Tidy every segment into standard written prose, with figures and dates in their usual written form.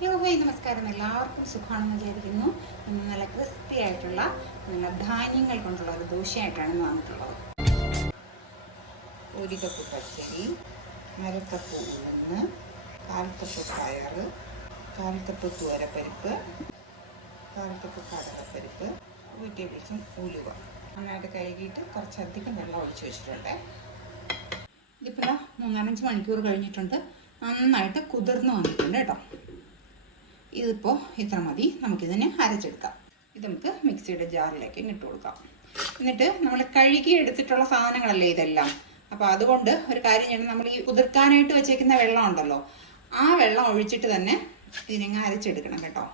Hello നമസ്കാരം. എല്ലാവർക്കും സുഖമാണെന്ന് വിചാരിക്കുന്നു. നല്ല ക്രിസ്പി ആയിട്ടുള്ള നല്ല ധാന്യങ്ങൾ കൊണ്ടുള്ള ഒരു ദോശയായിട്ടാണ് ഇന്ന് വന്നിട്ടുള്ളത്. 1 കപ്പ് പച്ചരി, 1/2 കപ്പ് ഉഴുന്ന്, 1/4 കപ്പ് പയർ, 1/4 കപ്പ് തുവരപ്പരിപ്പ്, 1/4 കപ്പ് കടലപ്പരിപ്പ്, 1 ടേബിൾ സ്പൂൺ ഉലുവ. നന്നായിട്ട് കഴുകിയിട്ട് കുറച്ചധികം വെള്ളം ഒഴിച്ച് വെച്ചിട്ടുണ്ട്. ഇതിപ്പോൾ 3-4 മണിക്കൂർ കഴിഞ്ഞിട്ടുണ്ട്. നന്നായിട്ട് കുതിർന്ന് വന്നിട്ടുണ്ട് കേട്ടോ. ഇതിപ്പോൾ ഇത്ര മതി. നമുക്കിതിനെ അരച്ചെടുക്കാം. ഇത് നമുക്ക് മിക്സിയുടെ ജാറിലേക്ക് ഇട്ട് കൊടുക്കാം. എന്നിട്ട് നമ്മൾ കഴുകി എടുത്തിട്ടുള്ള സാധനങ്ങളല്ലേ ഇതെല്ലാം. അപ്പോൾ അതുകൊണ്ട് ഒരു കാര്യം ചെയ്യണം, നമ്മൾ ഈ കുതിർക്കാനായിട്ട് വെച്ചേക്കുന്ന വെള്ളം ഉണ്ടല്ലോ, ആ വെള്ളം ഒഴിച്ചിട്ട് തന്നെ ഇതിനെ അരച്ചെടുക്കണം കേട്ടോ.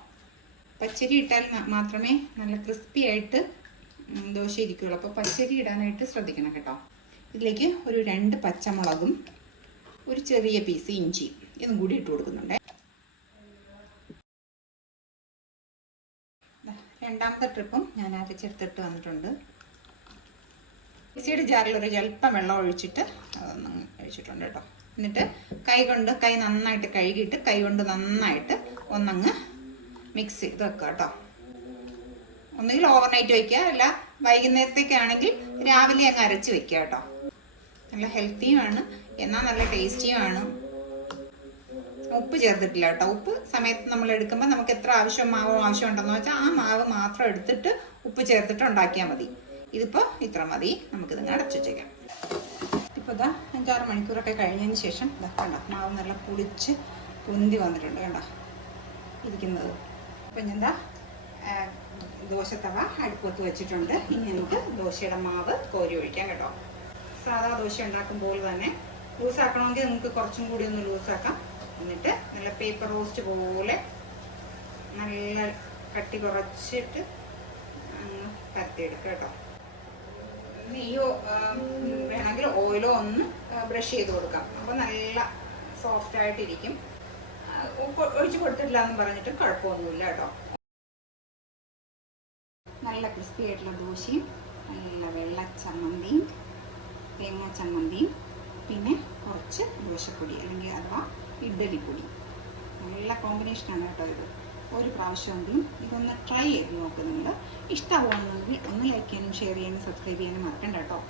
പച്ചരി ഇട്ടാൽ മാത്രമേ നല്ല ക്രിസ്പി ആയിട്ട് ദോശ ഇരിക്കുകയുള്ളൂ. അപ്പോൾ പച്ചരി ഇടാനായിട്ട് ശ്രദ്ധിക്കണം കേട്ടോ. ഇതിലേക്ക് ഒരു 2 പച്ചമുളകും ഒരു ചെറിയ പീസ് ഇഞ്ചി ഇതും കൂടി ഇട്ട് കൊടുക്കുന്നുണ്ട്. രണ്ടാമത്തെ ട്രിപ്പും ഞാൻ അരച്ചെടുത്തിട്ട് വന്നിട്ടുണ്ട്. മിക്സിയുടെ ജാറിൽ ഒരു അല്പം വെള്ളം ഒഴിച്ചിട്ട് അതൊന്ന് ഒഴിച്ചിട്ടുണ്ട് കേട്ടോ. എന്നിട്ട് കൈ നന്നായിട്ട് കഴുകിയിട്ട് കൈ കൊണ്ട് നന്നായിട്ട് ഒന്നങ്ങ് മിക്സ് ചെയ്ത് വെക്കുക കേട്ടോ. ഒന്നുകിൽ ഓവർനൈറ്റ് വയ്ക്കുക, അല്ല വൈകുന്നേരത്തേക്കാണെങ്കിൽ രാവിലെ അങ്ങ് അരച്ച് വെക്കുക കേട്ടോ. നല്ല ഹെൽത്തിയുമാണ്, എന്നാൽ നല്ല ടേസ്റ്റിയുമാണ്. ഉപ്പ് ചേർത്തിട്ടില്ല കേട്ടോ. ഉപ്പ് സമയത്ത് നമ്മൾ എടുക്കുമ്പോൾ നമുക്ക് എത്ര മാവ് ആവശ്യമുണ്ടെന്ന് വെച്ചാൽ ആ മാവ് മാത്രം എടുത്തിട്ട് ഉപ്പ് ചേർത്തിട്ട് ഉണ്ടാക്കിയാൽ മതി. ഇതിപ്പോൾ ഇത്ര മതി. നമുക്കിത് അടച്ചു വച്ചേക്കാം. ഇപ്പോൾ ഇതാ 5-6 മണിക്കൂറൊക്കെ കഴിഞ്ഞതിന് ശേഷം കണ്ടോ, മാവ് നല്ല പുളിച്ച് പൊന്തി വന്നിട്ടുണ്ട് കണ്ടോ ഇരിക്കുന്നത്. അപ്പം ഞാൻ ദോശത്തവ അടുപ്പത്ത് വെച്ചിട്ടുണ്ട്. ഇനി നമുക്ക് ദോശയുടെ മാവ് കോരി ഒഴിക്കാം കേട്ടോ. സാധാ ദോശ ഉണ്ടാക്കുമ്പോൾ തന്നെ ലൂസാക്കണമെങ്കിൽ നമുക്ക് കുറച്ചും കൂടി ഒന്ന് ലൂസാക്കാം. എന്നിട്ട് നല്ല പേപ്പർ റോസ്റ്റ് പോലെ നല്ല കട്ടി കുറച്ചിട്ട് പരത്തിയെടുക്കുക കേട്ടോ. നെയ്യോ വേണമെങ്കിൽ ഓയിലോ ഒന്ന് ബ്രഷ് ചെയ്ത് കൊടുക്കാം. അപ്പോൾ നല്ല സോഫ്റ്റ് ആയിട്ടിരിക്കും. ഒഴിച്ച് കൊടുത്തിട്ടില്ല എന്ന് പറഞ്ഞിട്ട് കുഴപ്പമൊന്നുമില്ല കേട്ടോ. നല്ല ക്രിസ്പി ആയിട്ടുള്ള ദോശയും നല്ല വെള്ള ചമ്മന്തിയും തേങ്ങ ചമ്മന്തിയും പിന്നെ കുറച്ച് ദോശപ്പൊടി അല്ലെങ്കിൽ അഥവാ ഇഡ്ഡലിപ്പൊടി. നല്ല കോമ്പിനേഷനാണ് കേട്ടോ ഇത്. ഒരു പ്രാവശ്യമെങ്കിലും ഇതൊന്ന് ട്രൈ ചെയ്ത് നോക്ക്. നിങ്ങൾ ഇഷ്ടമാവുകയാണെങ്കിൽ ഒന്ന് ലൈക്ക് ചെയ്യാനും ഷെയർ ചെയ്യാനും സബ്സ്ക്രൈബ് ചെയ്യാനും മറക്കണ്ട കേട്ടോ.